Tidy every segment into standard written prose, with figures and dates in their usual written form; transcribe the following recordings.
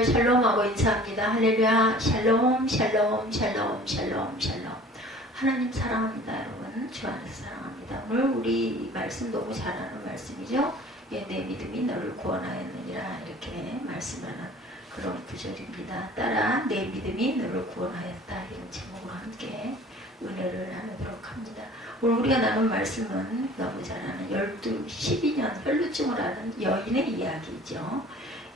여러분을 샬롬하고 인사합니다. 할렐루야. 샬롬 샬롬 샬롬 샬롬 샬롬. 하나님 사랑합니다. 여러분 주 안에서 사랑합니다. 오늘 우리 말씀 너무 잘 아는 말씀이죠. 예, 내 믿음이 너를 구원하였느니라 이렇게 말씀하는 그런 구절입니다. 따라 내 믿음이 너를 구원하였다 이런 제목으로 함께 은혜를 나누도록 합니다. 오늘 우리가 나눈 말씀은 너무 잘 아는 12년 혈루증을 앓은 여인의 이야기죠.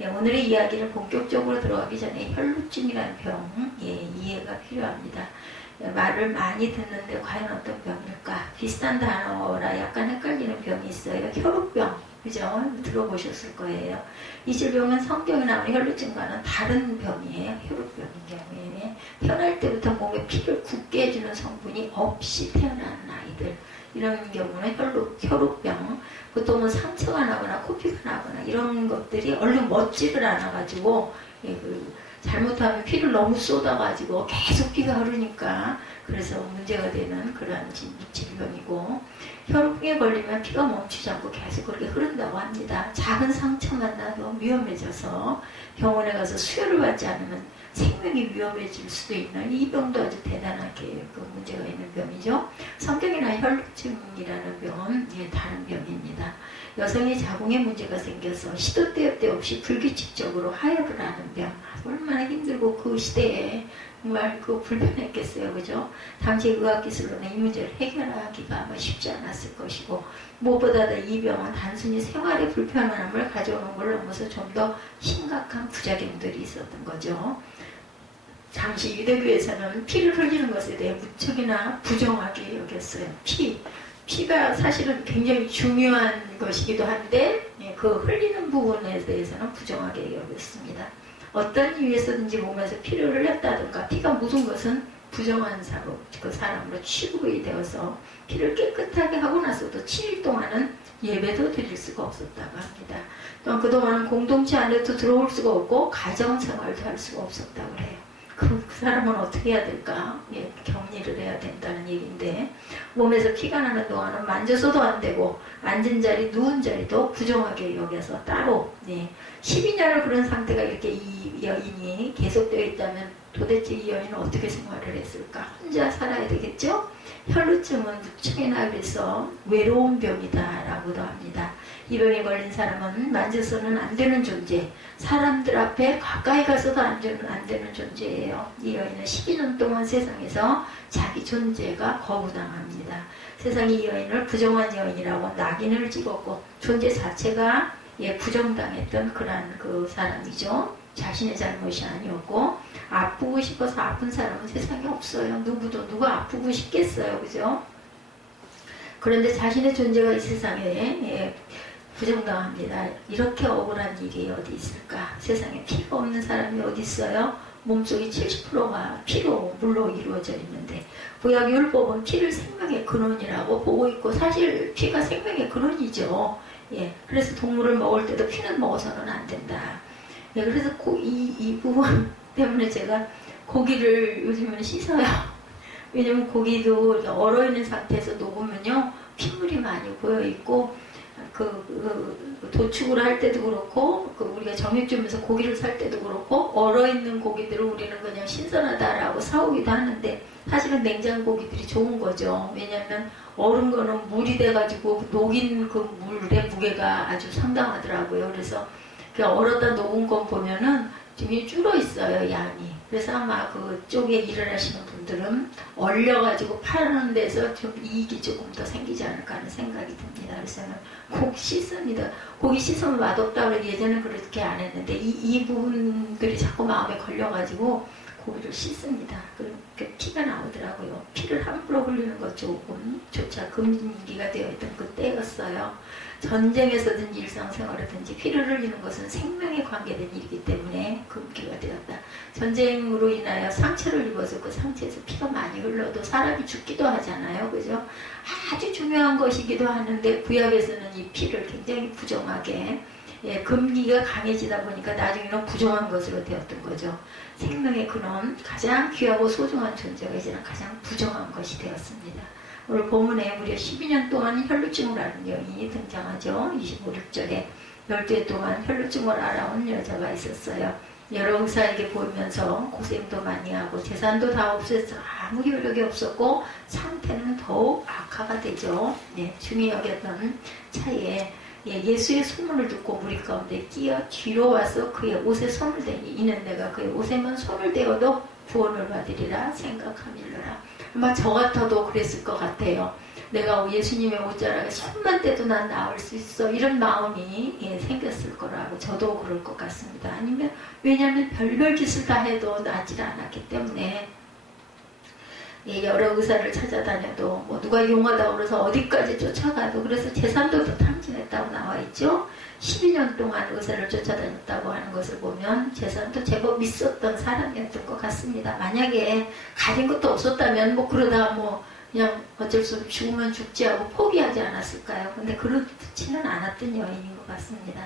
예, 오늘의 이야기를 본격적으로 들어가기 전에 혈루증이라는 병 이해가 필요합니다. 예, 말을 많이 듣는데 과연 어떤 병일까? 비슷한 단어라 약간 헷갈리는 병이 있어요. 혈우병, 그죠? 들어보셨을 거예요. 이 질병은 성경에 나오는 혈루증과는 다른 병이에요. 혈우병인 경우에 태어날 때부터 몸에 피를 굳게 해주는 성분이 없이 태어난 아이들, 이런 경우는 혈우병. 보통은 상처가 나거나 코피가 나거나 이런 것들이 얼른 멎지를 않아가지고 잘못하면 피를 너무 쏟아가지고 계속 피가 흐르니까 그래서 문제가 되는 그러한 질병이고, 혈우병에 걸리면 피가 멈추지 않고 계속 그렇게 흐른다고 합니다. 작은 상처만 나도 위험해져서 병원에 가서 수혈을 받지 않으면 생명이 위험해질 수도 있는 이 병도 아주 대단하게 문제가 있는 병이죠. 성경이나 혈루증이라는 병은 다른 병입니다. 여성의 자궁에 문제가 생겨서 시도 때도 없이 불규칙적으로 하혈을 하는 병. 얼마나 힘들고 그 시대에 정말 불편했겠어요. 그죠? 당시 의학기술로는 이 문제를 해결하기가 아마 쉽지 않았을 것이고, 무엇보다도 이 병은 단순히 생활의 불편함을 가져오는 걸 넘어서 좀 더 심각한 부작용들이 있었던 거죠. 당시 유대교에서는 피를 흘리는 것에 대해 무척이나 부정하게 여겼어요. 피가 사실은 굉장히 중요한 것이기도 한데 그 흘리는 부분에 대해서는 부정하게 여겼습니다. 어떤 이유에서든지 몸에서 피를 흘렸다든가 피가 묻은 것은 부정한 사로 그 사람으로 취급이 되어서 피를 깨끗하게 하고 나서도 7일 동안은 예배도 드릴 수가 없었다고 합니다. 또한 그동안은 공동체 안에도 들어올 수가 없고 가정생활도 할 수가 없었다고 해요. 그 사람은 어떻게 해야 될까? 격리를 해야 된다는 얘기인데, 몸에서 피가 나는 동안은 만져서도 안 되고 앉은 자리, 누운 자리도 부정하게 여겨서 따로 12년을 그런 상태가 이렇게 이 여인이 계속되어 있다면 도대체 이 여인은 어떻게 생활을 했을까? 혼자 살아야 되겠죠? 혈루증은 무척이나 그래서 외로운 병이다라고도 합니다. 이 병에 걸린 사람은 만져서는 안 되는 존재, 사람들 앞에 가까이 가서도 안 되는 존재예요. 이 여인은 12년 동안 세상에서 자기 존재가 거부당합니다. 세상이 이 여인을 부정한 여인이라고 낙인을 찍었고 존재 자체가 부정당했던 그런 그 사람이죠. 자신의 잘못이 아니었고, 아프고 싶어서 아픈 사람은 세상에 없어요. 누가 아프고 싶겠어요. 그죠? 그런데 자신의 존재가 이 세상에 부정당합니다. 이렇게 억울한 일이 어디 있을까? 세상에 피가 없는 사람이 어디 있어요? 몸속이 70%가 피로, 물로 이루어져 있는데 구약 율법은 피를 생명의 근원이라고 보고 있고, 사실 피가 생명의 근원이죠. 그래서 동물을 먹을 때도 피는 먹어서는 안 된다. 그래서 이 부분 때문에 제가 고기를 요즘은 씻어요. 왜냐면 고기도 얼어있는 상태에서 녹으면요 핏물이 많이 고여있고, 도축을 할 때도 그렇고 우리가 정육점에서 고기를 살 때도 그렇고 얼어있는 고기들을 우리는 그냥 신선하다라고 사오기도 하는데 사실은 냉장 고기들이 좋은 거죠. 왜냐하면 얼은 거는 물이 돼가지고 녹인 그 물의 무게가 아주 상당하더라고요. 그래서 얼었다 녹은 거 보면은 좀 줄어 있어요, 양이. 그래서 아마 그쪽에 일을 하시는 분들은 얼려가지고 파는 데서 좀 이익이 조금 더 생기지 않을까 하는 생각이 듭니다. 그래서 저는 꼭 씻습니다. 고기 씻으면 맛없다고 예전에 그렇게 안 했는데 이 부분들이 자꾸 마음에 걸려가지고 고기를 씻습니다. 그렇게 피가 나오더라고요. 피를 함부로 흘리는 것 조차 금기가 되어 있던 그때였어요. 전쟁에서든지 일상생활이든지 피를 흘리는 것은 생명에 관계된 일이기 때문에 금기가 되었다. 전쟁으로 인하여 상처를 입어서 그 상처에서 피가 많이 흘러도 사람이 죽기도 하잖아요. 그죠? 아주 중요한 것이기도 하는데 구약에서는 이 피를 굉장히 부정하게 금기가 강해지다 보니까 나중에는 부정한 것으로 되었던 거죠. 생명의 근원, 가장 귀하고 소중한 존재가 이제는 가장 부정한 것이 되었습니다. 오늘 본문에 무려 12년 동안 혈루증을 앓은 여인이 등장하죠. 25, 6절에 12해 동안 혈루증을 앓아온 여자가 있었어요. 여러 의사에게 보이면서 고생도 많이 하고 재산도 다 없어서 아무 효력이 없었고 상태는 더욱 악화가 되죠. 중히 여겼던 차에 예수의 소문을 듣고 무리 가운데 끼어 뒤로 와서 그의 옷에 손을 대니 이는 내가 그의 옷에만 손을 대어도 구원을 받으리라 생각함일러라. 아마 저 같아도 그랬을 것 같아요. 내가 예수님의 옷자락에 손만 떼도 난 나을 수 있어, 이런 마음이 생겼을 거라고 저도 그럴 것 같습니다. 아니면 왜냐하면 별별 짓을 다 해도 낫질 않았기 때문에 여러 의사를 찾아다녀도 뭐 누가 용하다고 그래서 어디까지 쫓아가도, 그래서 재산도 더 탕진했다고 나와 있죠. 12년 동안 의사를 쫓아다녔다고 하는 것을 보면 재산도 제법 있었던 사람이었던 것 같습니다. 만약에 가진 것도 없었다면 뭐 그러다 뭐 그냥 어쩔 수 없이 죽으면 죽지 하고 포기하지 않았을까요? 근데 그렇지는 않았던 여인인 것 같습니다.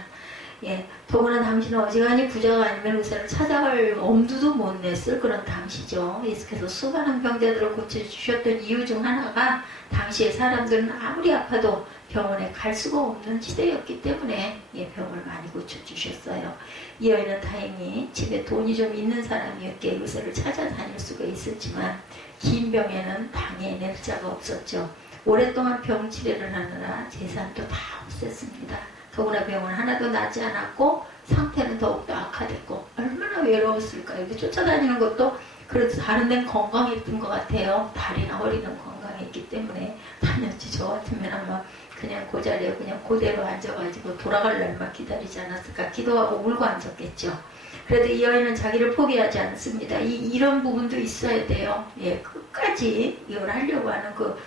더구나 당신은 어지간히 부자가 아니면 의사를 찾아갈 엄두도 못 냈을 그런 당시죠. 예수께서 수많은 병자들을 고쳐주셨던 이유 중 하나가 당시의 사람들은 아무리 아파도 병원에 갈 수가 없는 시대였기 때문에 병을 많이 고쳐주셨어요. 이 여인은 다행히 집에 돈이 좀 있는 사람이었기에 의사를 찾아다닐 수가 있었지만 긴 병에는 방해낼 자가 없었죠. 오랫동안 병 치료를 하느라 재산도 다 없앴습니다. 더구나 병은 하나도 나지 않았고 상태는 더욱더 악화됐고 얼마나 외로웠을까요? 이렇게 쫓아다니는 것도 그래도 다른 데는 건강했던 것 같아요. 다리나 허리는 건강했기 때문에 다녔지. 저 같으면 아마 그냥 그 자리에 그냥 그대로 앉아가지고 돌아갈 날만 기다리지 않았을까. 기도하고 울고 앉았겠죠. 그래도 이 여인은 자기를 포기하지 않습니다. 이런 부분도 있어야 돼요. 끝까지 이걸 하려고 하는 그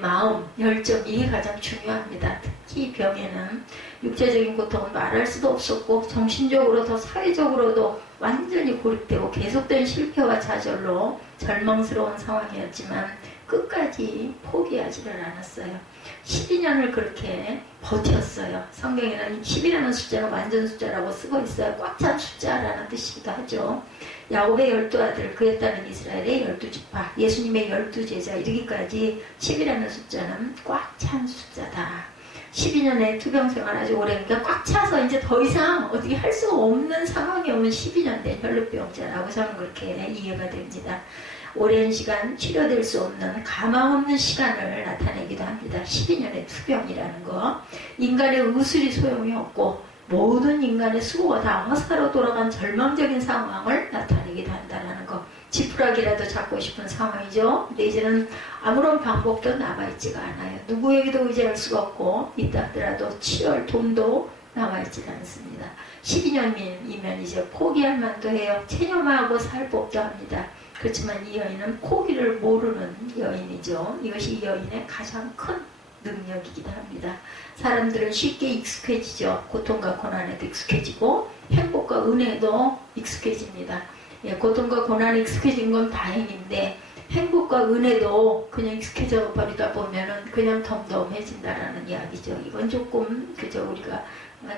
마음, 열정, 이게 가장 중요합니다. 특히 병에는 육체적인 고통은 말할 수도 없었고 정신적으로 더 사회적으로도 완전히 고립되고 계속된 실패와 좌절로 절망스러운 상황이었지만 끝까지 포기하지를 않았어요. 12년을 그렇게 버텼어요. 성경에는 10이라는 숫자는 완전 숫자라고 쓰고 있어요. 꽉 찬 숫자라는 뜻이기도 하죠. 야곱의 12아들, 그에 따른 이스라엘의 12지파, 예수님의 12제자 이르기까지 10이라는 숫자는 꽉 찬 숫자다. 12년의 투병생활 아주 오래, 그러니까 꽉 차서 이제 더 이상 어떻게 할 수가 없는 상황이 오면 12년 된 혈루병자라고 저는 그렇게 이해가 됩니다. 오랜 시간 치료될 수 없는 가망 없는 시간을 나타내기도 합니다. 12년의 투병이라는 거. 인간의 의술이 소용이 없고 모든 인간의 수고가 다 허사로 돌아간 절망적인 상황을 나타내기도 한다는 거. 지푸라기라도 잡고 싶은 상황이죠. 근데 이제는 아무런 방법도 남아있지가 않아요. 누구에게도 의지할 수가 없고 있다 하더라도 치료할 돈도 남아있지 않습니다. 12년이면 이제 포기할 만도 해요. 체념하고 살 법도 합니다. 그렇지만 이 여인은 포기를 모르는 여인이죠. 이것이 이 여인의 가장 큰 능력이기도 합니다. 사람들은 쉽게 익숙해지죠. 고통과 고난에도 익숙해지고 행복과 은혜도 익숙해집니다. 고통과 고난에 익숙해진 건 다행인데 행복과 은혜도 그냥 익숙해져 버리다 보면은 그냥 덤덤해진다라는 이야기죠. 이건 조금 그저 우리가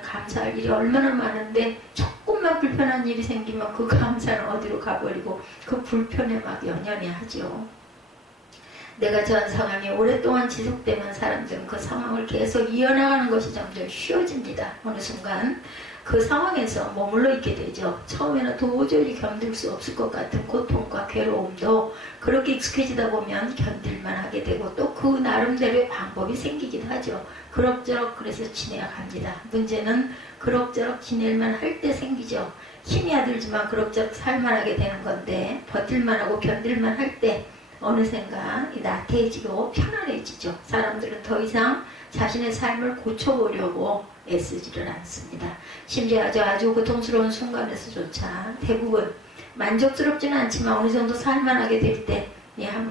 감사할 일이 얼마나 많은데 조금만 불편한 일이 생기면 그 감사는 어디로 가버리고 그 불편에 막 연연해하죠. 내가 처한 상황이 오랫동안 지속되면 사람들은 그 상황을 계속 이어나가는 것이 점점 쉬워집니다. 어느 순간 그 상황에서 머물러 있게 되죠. 처음에는 도저히 견딜 수 없을 것 같은 고통과 괴로움도 그렇게 익숙해지다 보면 견딜만 하게 되고 또 그 나름대로의 방법이 생기기도 하죠. 그럭저럭 그래서 지내야 합니다. 문제는 그럭저럭 지낼만 할 때 생기죠. 힘이 아들지만 그럭저럭 살만하게 되는 건데 버틸만하고 견딜만 할 때 어느샌가 나태해지고 편안해지죠. 사람들은 더 이상 자신의 삶을 고쳐보려고 애쓰지를 않습니다. 심지어 아주 고통스러운 순간에서조차 대부분 만족스럽지는 않지만 어느 정도 살만하게 될 때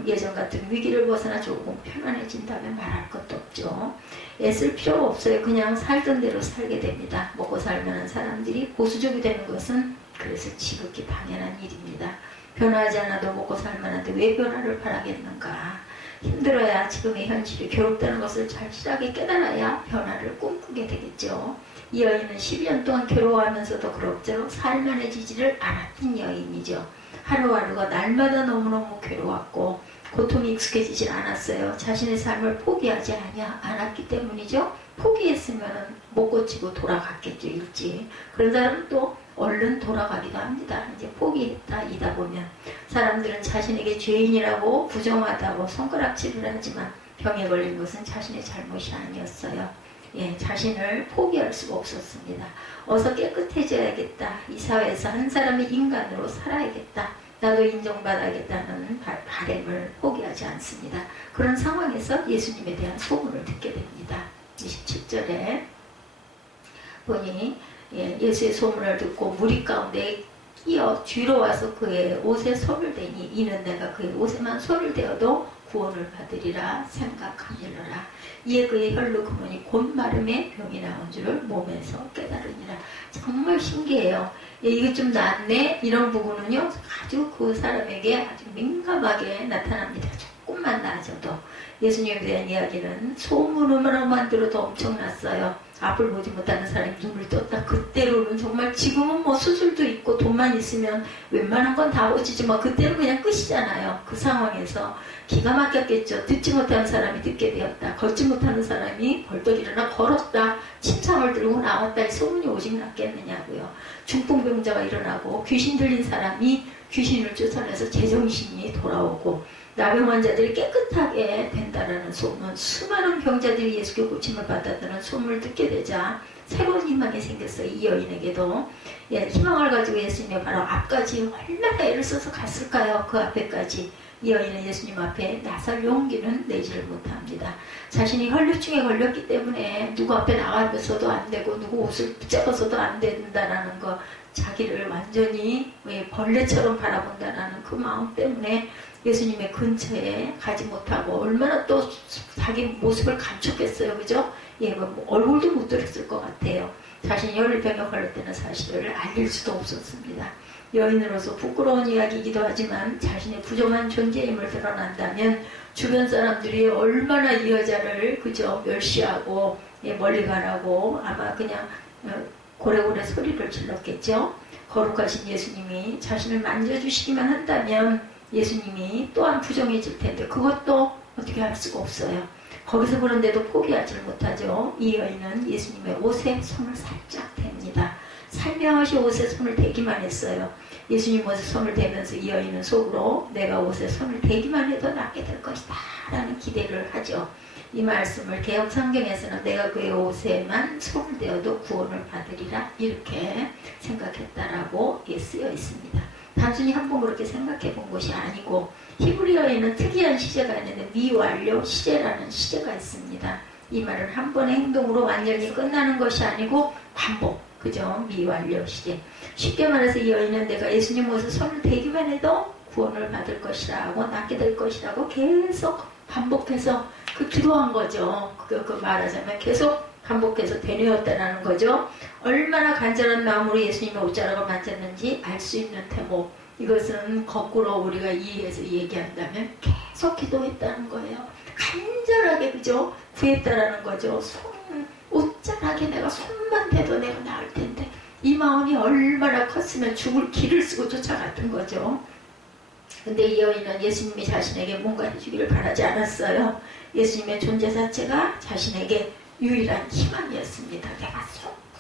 예전 같은 위기를 벗어나 조금 편안해진다면 말할 것도 없죠. 애쓸 필요가 없어요. 그냥 살던 대로 살게 됩니다. 먹고 살만한 사람들이 보수적이 되는 것은 그래서 지극히 당연한 일입니다. 변화하지 않아도 먹고 살만한데 왜 변화를 바라겠는가. 힘들어야 지금의 현실이 괴롭다는 것을 절실하게 깨달아야 변화를 꿈꾸게 되겠죠. 이 여인은 12년 동안 괴로워하면서도 그럭저럭 살만해지지를 않았던 여인이죠. 하루하루가 날마다 너무너무 괴로웠고 고통이 익숙해지질 않았어요. 자신의 삶을 포기하지 않았기 때문이죠. 포기했으면 못 고치고 돌아갔겠죠. 일찍. 그런 사람은 또 얼른 돌아가기도 합니다. 이제 포기했다 이다 보면 사람들은 자신에게 죄인이라고 부정하다고 손가락질을 하지만 병에 걸린 것은 자신의 잘못이 아니었어요. 예, 자신을 포기할 수가 없었습니다. 어서 깨끗해져야겠다. 이 사회에서 한 사람의 인간으로 살아야겠다. 나도 인정받아야겠다는 바람을 포기하지 않습니다. 그런 상황에서 예수님에 대한 소문을 듣게 됩니다. 27절에 보니 예수의 소문을 듣고 무리 가운데 끼어 뒤로 와서 그의 옷에 손을 대니 이는 내가 그의 옷에만 손을 대어도 구원을 받으리라 생각하니라. 이에 그의 혈로 그분이 곧 마름에 병이 나온 줄을 몸에서 깨달으니라. 정말 신기해요. 이게 좀 낫네 이런 부분은요 아주 그 사람에게 아주 민감하게 나타납니다. 조금만 나아져도 예수님에 대한 이야기는 소문으로만 들어도 엄청났어요. 앞을 보지 못하는 사람이 눈을 떴다. 그때로는 정말 지금은 뭐 수술도 있고 돈만 있으면 웬만한 건 다 오지지 뭐 그때는 그냥 끝이잖아요. 그 상황에서 기가 막혔겠죠. 듣지 못하는 사람이 듣게 되었다. 걷지 못하는 사람이 벌떡 일어나 걸었다. 침상을 들고 나왔다. 이 소문이 오직 났겠느냐고요. 중풍병자가 일어나고 귀신 들린 사람이 귀신을 쫓아내서 제정신이 돌아오고 나병 환자들이 깨끗하게 된다라는 소문, 수많은 병자들이 예수께 고침을 받았다는 소문을 듣게 되자 새로운 희망이 생겼어요. 이 여인에게도 희망을 가지고 예수님의 바로 앞까지 얼마나 애를 써서 갔을까요? 그 앞에까지. 이 여인은 예수님 앞에 나설 용기는 내지를 못합니다. 자신이 혈류증에 걸렸기 때문에 누구 앞에 나가서도 안 되고 누구 옷을 붙잡아서도 안 된다라는 거, 자기를 완전히 벌레처럼 바라본다라는 그 마음 때문에 예수님의 근처에 가지 못하고 얼마나 또 자기 모습을 감췄겠어요. 그죠? 뭐 얼굴도 못 들었을 것 같아요. 자신이 혈류병에 걸렸다는 사실을 알릴 수도 없었습니다. 여인으로서 부끄러운 이야기이기도 하지만 자신의 부정한 존재임을 드러난다면 주변 사람들이 얼마나 이 여자를 그저 멸시하고 멀리 가라고 아마 그냥 고래고래 소리를 질렀겠죠. 거룩하신 예수님이 자신을 만져주시기만 한다면 예수님이 또한 부정해질 텐데 그것도 어떻게 할 수가 없어요. 거기서 그런데도 포기하지를 못하죠. 이 여인은 예수님의 옷에 손을 살짝 댑니다. 살며시 옷에 손을 대기만 했어요. 예수님 옷에 손을 대면서 이 여인은 속으로 내가 옷에 손을 대기만 해도 낫게 될 것이다 라는 기대를 하죠. 이 말씀을 개역 성경에서는 내가 그의 옷에만 손을 대어도 구원을 받으리라 이렇게 생각했다라고 쓰여 있습니다. 단순히 한번 그렇게 생각해 본 것이 아니고 히브리어에는 특이한 시제가 있는데 미완료 시제라는 시제가 있습니다. 이 말은 한 번의 행동으로 완전히 끝나는 것이 아니고 반복. 그죠? 미완료 시제. 쉽게 말해서 이 여인은 내가 예수님 옷에 손을 대기만 해도 구원을 받을 것이라고 낫게 될 것이라고 계속 반복해서 기도한 거죠. 그 말하자면 계속 반복해서 되뇌었다라는 거죠. 얼마나 간절한 마음으로 예수님의 옷자락을 만졌는지 알 수 있는 대목. 이것은 거꾸로 우리가 이해해서 얘기한다면 계속 기도했다는 거예요. 간절하게 그죠? 구했다라는 거죠. 옷자락에 내가 손만 대도 내가 나을 텐데 이 마음이 얼마나 컸으면 죽을 길을 쓰고 쫓아갔던 거죠. 근데 이 여인은 예수님이 자신에게 뭔가 해주기를 바라지 않았어요. 예수님의 존재 자체가 자신에게 유일한 희망이었습니다. 내가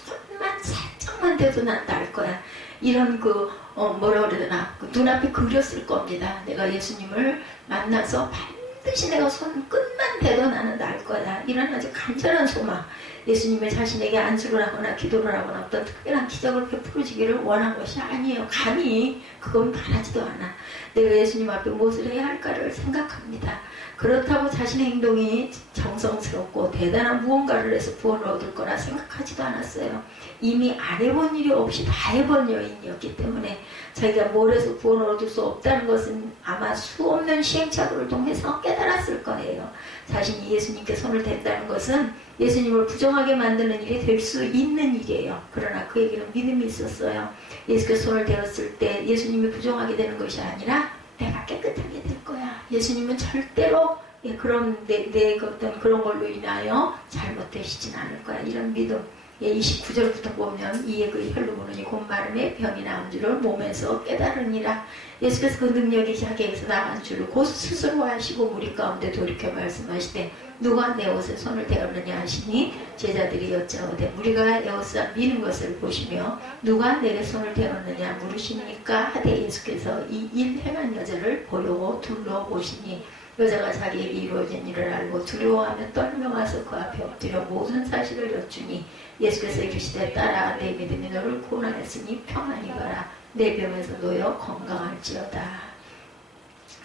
손만 살짝만 대도 난 나을 거야. 이런 뭐라 그래야 되나 눈앞에 그렸을 겁니다. 내가 예수님을 만나서 반드시 내가 손 끝만 대도 나는 나을 거다. 이런 아주 간절한 소망. 예수님의 자신에게 안수를 하거나 기도를 하거나 어떤 특별한 기적을 베풀어 주기를 원한 것이 아니에요. 감히 그건 바라지도 않아. 내가 예수님 앞에 무엇을 해야 할까를 생각합니다. 그렇다고 자신의 행동이 정성스럽고 대단한 무언가를 해서 구원을 얻을 거라 생각하지도 않았어요. 이미 안 해본 일이 없이 다 해본 여인이었기 때문에 자기가 뭘 해서 구원을 얻을 수 없다는 것은 아마 수없는 시행착오를 통해서 깨달았을 거예요. 자신이 예수님께 손을 댔다는 것은 예수님을 부정하게 만드는 일이 될 수 있는 일이에요. 그러나 그에게는 믿음이 있었어요. 예수께 손을 대었을 때 예수님이 부정하게 되는 것이 아니라 내가 깨끗하게 될 거야. 예수님은 절대로 그런 내 어떤 그런 걸로 인하여 잘못되시진 않을 거야. 이런 믿음. 29절부터 보면 이에 그의 혈로 보느니 곧 마름에 병이 나온 줄을 몸에서 깨달으니라. 예수께서 그 능력이 자기에게서 나간 줄을 곧 스스로 하시고 무리 가운데 돌이켜 말씀하시되 누가 내 옷에 손을 대었느냐 하시니 제자들이 여짜오되 우리가 에오사 미는 것을 보시며 누가 내게 손을 대었느냐 물으시니까 하되 예수께서 이 일 행한 여자를 보려고 둘러보시니 여자가 자기에게 이루어진 일을 알고 두려워하며 떨며 와서 그 앞에 엎드려 모든 사실을 여쭈니 예수께서 이르시되 딸아 내 믿음이 너를 구원하였으니 평안히 가라 내 병에서 놓여 건강할지어다.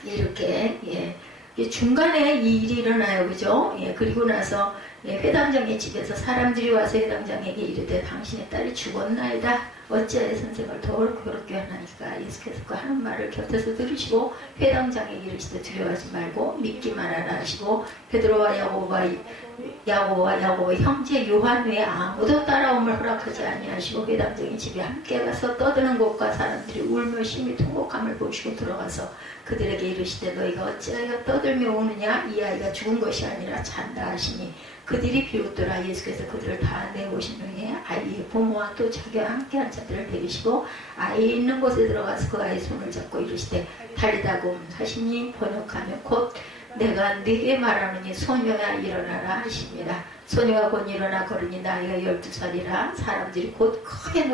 이렇게 중간에 이 일이 일어나요. 그죠? 그리고 나서 회당장의 집에서 사람들이 와서 회당장에게 이르되 당신의 딸이 죽었나이다. 어찌하여 선생을 더 괴롭게 하나이까. 예수께서 그 하는 말을 곁에서 들으시고 회당장에게 이르시되 두려워하지 말고 믿기만 하라 하시고 베드로와 야고보와 형제 요한 외에 아무도 따라옴을 허락하지 아니하시고 회당장의 집에 함께 가서 떠드는 곳과 사람들이 울며 심히 통곡함을 보시고 들어가서 그들에게 이르시되 너희가 어찌하여 떠들며 우느냐. 이 아이가 죽은 것이 아니라 잔다 하시니 그들이 비웃더라. 예수께서 그들을 다 내보신 후에 아이의 부모와 또 자기와 함께한 자들을 데리시고 아이 있는 곳에 들어가서 그 아이의 손을 잡고 이르시되 달리다굼 하시니 번역하며 곧 내가 네게 말하느니 소녀야 일어나라 하십니다. 소녀가 곧 일어나 걸으니 나이가 12살이라 사람들이 곧 크게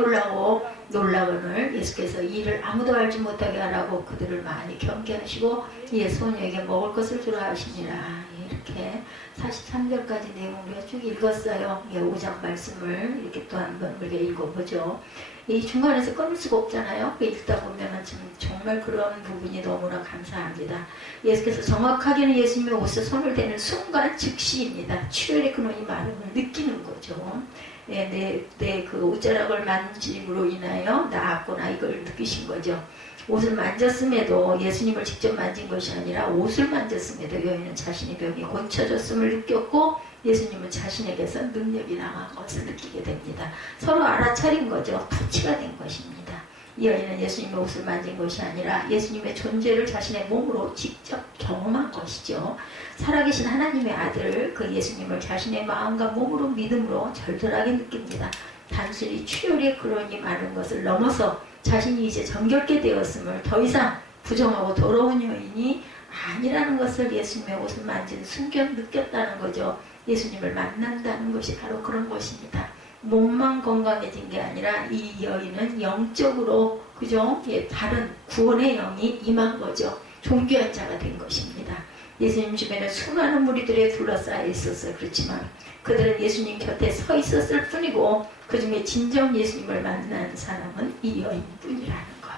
놀라거늘 예수께서 이 일을 아무도 알지 못하게 하라고 그들을 많이 경계하시고 이에 소녀에게 먹을 것을 주라 하시니라. 이렇게 43절까지 내용을 우리가 쭉 읽었어요. 5장 말씀을 이렇게 또 한번 우리가 읽어보죠. 이 중간에서 끊을 수가 없잖아요. 읽다 보면 정말 그런 부분이 너무나 감사합니다. 예수께서 정확하게는 예수님의 옷에 손을 대는 순간 즉시입니다. 출혈의 근원이 마름을 느끼는 거죠. 내 그 옷자락을 만짐으로 인하여 나았구나 이걸 느끼신 거죠. 옷을 만졌음에도 예수님을 직접 만진 것이 아니라 옷을 만졌음에도 여인은 자신의 병이 고쳐졌음을 느꼈고 예수님은 자신에게서 능력이 나간 것을 느끼게 됩니다. 서로 알아차린 거죠. 터치가 된 것입니다. 이 여인은 예수님의 옷을 만진 것이 아니라 예수님의 존재를 자신의 몸으로 직접 경험한 것이죠. 살아계신 하나님의 아들 그 예수님을 자신의 마음과 몸으로 믿음으로 절절하게 느낍니다. 단순히 출혈의 근원이 많은 것을 넘어서 자신이 이제 정결케 되었음을 더 이상 부정하고 더러운 여인이 아니라는 것을 예수님의 옷을 만진 순간 느꼈다는 거죠. 예수님을 만난다는 것이 바로 그런 것입니다. 몸만 건강해진 게 아니라 이 여인은 영적으로 그죠? 다른 구원의 영이 임한 거죠. 존귀한 자가 된 것입니다. 예수님 주변에 수많은 무리들에 둘러싸여 있었어요. 그렇지만 그들은 예수님 곁에 서 있었을 뿐이고 그 중에 진정 예수님을 만난 사람은 이 여인뿐이라는 것.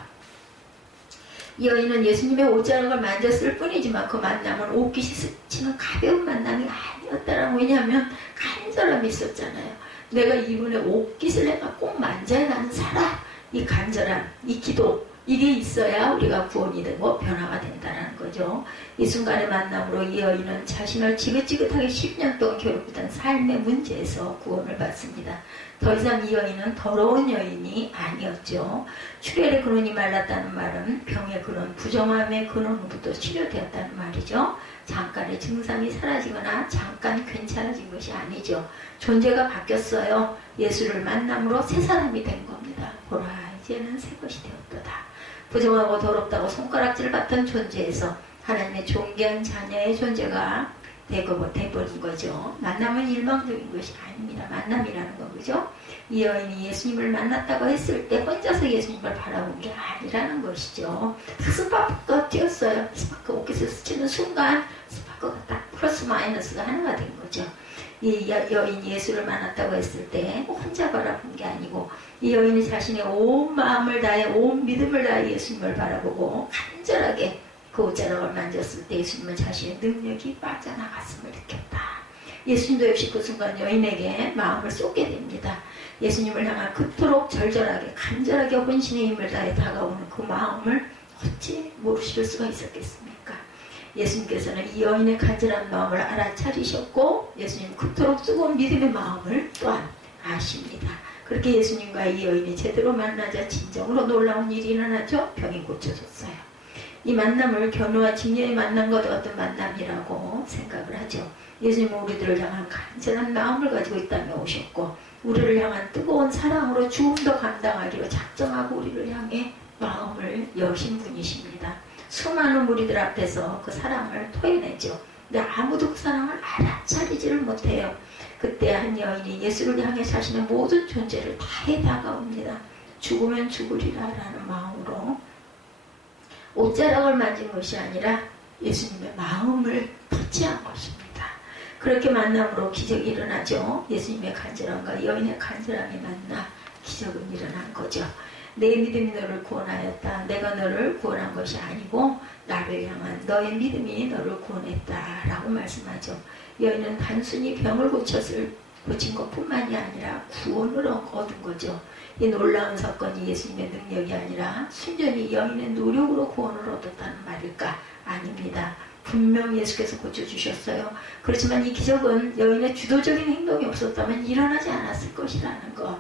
이 여인은 예수님의 옷자락을 만졌을 뿐이지만 그 만남은 옷깃이 스치는 가벼운 만남이 아니었다라고. 왜냐하면 간절함이 있었잖아요. 내가 이분의 옷깃을 내가 꼭 만져야 하는 사람, 이 간절함, 이 기도, 이게 있어야 우리가 구원이 되고 변화가 된다는 거죠. 이 순간의 만남으로 이 여인은 자신을 지긋지긋하게 10년 동안 괴롭히던 삶의 문제에서 구원을 받습니다. 더 이상 이 여인은 더러운 여인이 아니었죠. 출혈의 근원이 말랐다는 말은 병의 근원, 부정함의 근원으로부터 치료되었다는 말이죠. 잠깐의 증상이 사라지거나 잠깐 괜찮아진 것이 아니죠. 존재가 바뀌었어요. 예수를 만남으로 새 사람이 된 겁니다. 보라, 이제는 새 것이 되었도다. 부정하고 더럽다고 손가락질 받던 존재에서 하나님의 존귀한 자녀의 존재가 돼버린 거죠. 만남은 일방적인 것이 아닙니다. 만남이라는 거, 그죠? 이 여인이 예수님을 만났다고 했을 때 혼자서 예수님을 바라본 게 아니라는 것이죠. 스파크가 뛰었어요. 스파크 옷깃을 스치는 순간 스파크가 딱 플러스 마이너스가 하나가 된 거죠. 이 여인이 예수를 만났다고 했을 때 혼자 바라본 게 아니고 이 여인이 자신의 온 마음을 다해 온 믿음을 다해 예수님을 바라보고 간절하게 그 옷자락을 만졌을 때 예수님은 자신의 능력이 빠져나갔음을 느꼈다. 예수님도 역시 그 순간 여인에게 마음을 쏟게 됩니다. 예수님을 향한 그토록 절절하게 간절하게 혼신의 힘을 다해 다가오는 그 마음을 어찌 모르실 수가 있었겠습니까? 예수님께서는 이 여인의 간절한 마음을 알아차리셨고 예수님 그토록 뜨거운 믿음의 마음을 또한 아십니다. 그렇게 예수님과 이 여인이 제대로 만나자 진정으로 놀라운 일이 일어나죠. 병이 고쳐졌어요. 이 만남을 견우와 직녀의 만남과 같은 만남이라고 생각을 하죠. 예수님은 우리들을 향한 간절한 마음을 가지고 이 땅에 오셨고 우리를 향한 뜨거운 사랑으로 죽음도 감당하기로 작정하고 우리를 향해 마음을 여신 분이십니다. 수많은 무리들 앞에서 그 사랑을 토해내죠. 근데 아무도 그 사랑을 알아차리지를 못해요. 그때 한 여인이 예수를 향해 자신의 모든 존재를 다해 다가옵니다. 죽으면 죽으리라라는 마음으로 옷자락을 만진 것이 아니라 예수님의 마음을 터치한 것입니다. 그렇게 만남으로 기적이 일어나죠. 예수님의 간절함과 여인의 간절함이 만나 기적은 일어난 거죠. 내 믿음이 너를 구원하였다. 내가 너를 구원한 것이 아니고 나를 향한 너의 믿음이 너를 구원했다 라고 말씀하죠. 여인은 단순히 병을 고친 것뿐만이 아니라 구원을 얻은 거죠. 이 놀라운 사건이 예수님의 능력이 아니라 순전히 여인의 노력으로 구원을 얻었다는 말일까? 아닙니다. 분명히 예수께서 고쳐주셨어요. 그렇지만 이 기적은 여인의 주도적인 행동이 없었다면 일어나지 않았을 것이라는 것.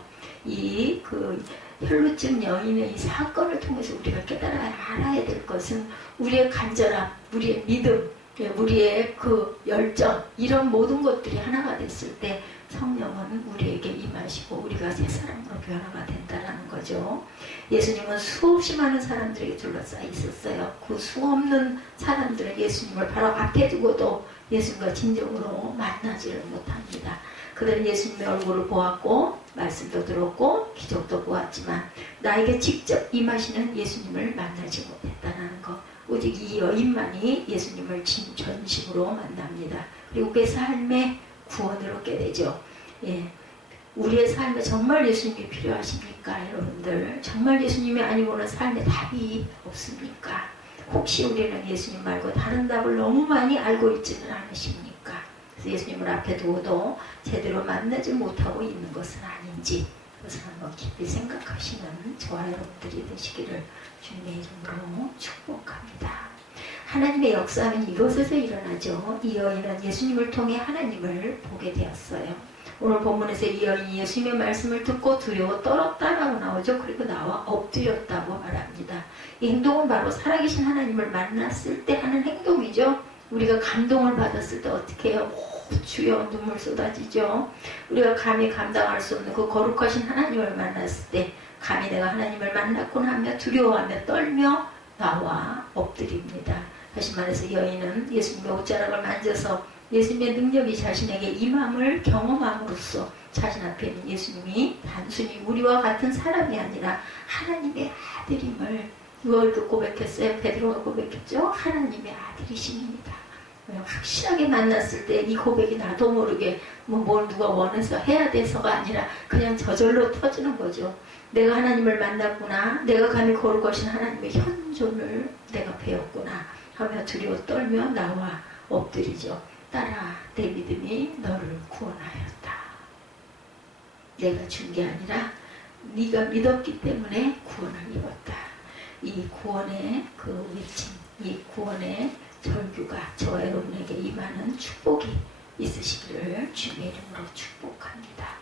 혈루증 여인의 이 사건을 통해서 우리가 깨달아야 알아야 될 것은 우리의 간절함, 우리의 믿음, 우리의 그 열정, 이런 모든 것들이 하나가 됐을 때 성령은 우리에게 임하시고 우리가 새 사람으로 변화가 된다는 거죠. 예수님은 수없이 많은 사람들에게 둘러싸여 있었어요. 그 수없는 사람들은 예수님을 바로 앞에 두고도 예수님과 진정으로 만나지를 못합니다. 그들은 예수님의 얼굴을 보았고 말씀도 들었고 기적도 보았지만 나에게 직접 임하시는 예수님을 만나지 못했다는 것. 오직 이 여인만이 예수님을 전심으로 만납니다. 그리고 그 삶의 구원을 얻게 되죠. 예. 우리의 삶에 정말 예수님이 필요하십니까? 여러분들 정말 예수님이 아니고는 삶에 답이 없습니까? 혹시 우리는 예수님 말고 다른 답을 너무 많이 알고 있지는 않으십니까? 그래서 예수님을 앞에 두고도 제대로 만나지 못하고 있는 것은 아닌지 그것을 한번 깊이 생각하시는 저와 여러분들이 되시기를 주님의 이름으로 축복합니다. 하나님의 역사는 이곳에서 일어나죠. 이 여인은 예수님을 통해 하나님을 보게 되었어요. 오늘 본문에서 이 여인이 예수님의 말씀을 듣고 두려워 떨었다라고 나오죠. 그리고 나와 엎드렸다고 말합니다. 이 행동은 바로 살아계신 하나님을 만났을 때 하는 행동이죠. 우리가 감동을 받았을 때 어떻게 해요? 주여 눈물 쏟아지죠. 우리가 감히 감당할 수 없는 그 거룩하신 하나님을 만났을 때 감히 내가 하나님을 만났구나 하며 두려워하며 떨며 나와 엎드립니다. 다시 말해서 여인은 예수님의 옷자락을 만져서 예수님의 능력이 자신에게 임함을 경험함으로써 자신 앞에 있는 예수님이 단순히 우리와 같은 사람이 아니라 하나님의 아들임을 누가 고백했어요? 베드로가 고백했죠? 하나님의 아들이십니다. 확실하게 만났을 때 이 고백이 나도 모르게 뭘 누가 원해서 해야 돼서가 아니라 그냥 저절로 터지는 거죠. 내가 하나님을 만났구나. 내가 감히 거룩하신 하나님의 현존을 내가 배웠구나 하며 두려워 떨며 나와 엎드리죠. 따라 내 믿음이 너를 구원하였다. 내가 준 게 아니라 네가 믿었기 때문에 구원을 입었다. 이 구원의 그 외침, 이 구원의 절규가 저와 여러분에게 임하는 축복이 있으시기를 주님의 이름으로 축복합니다.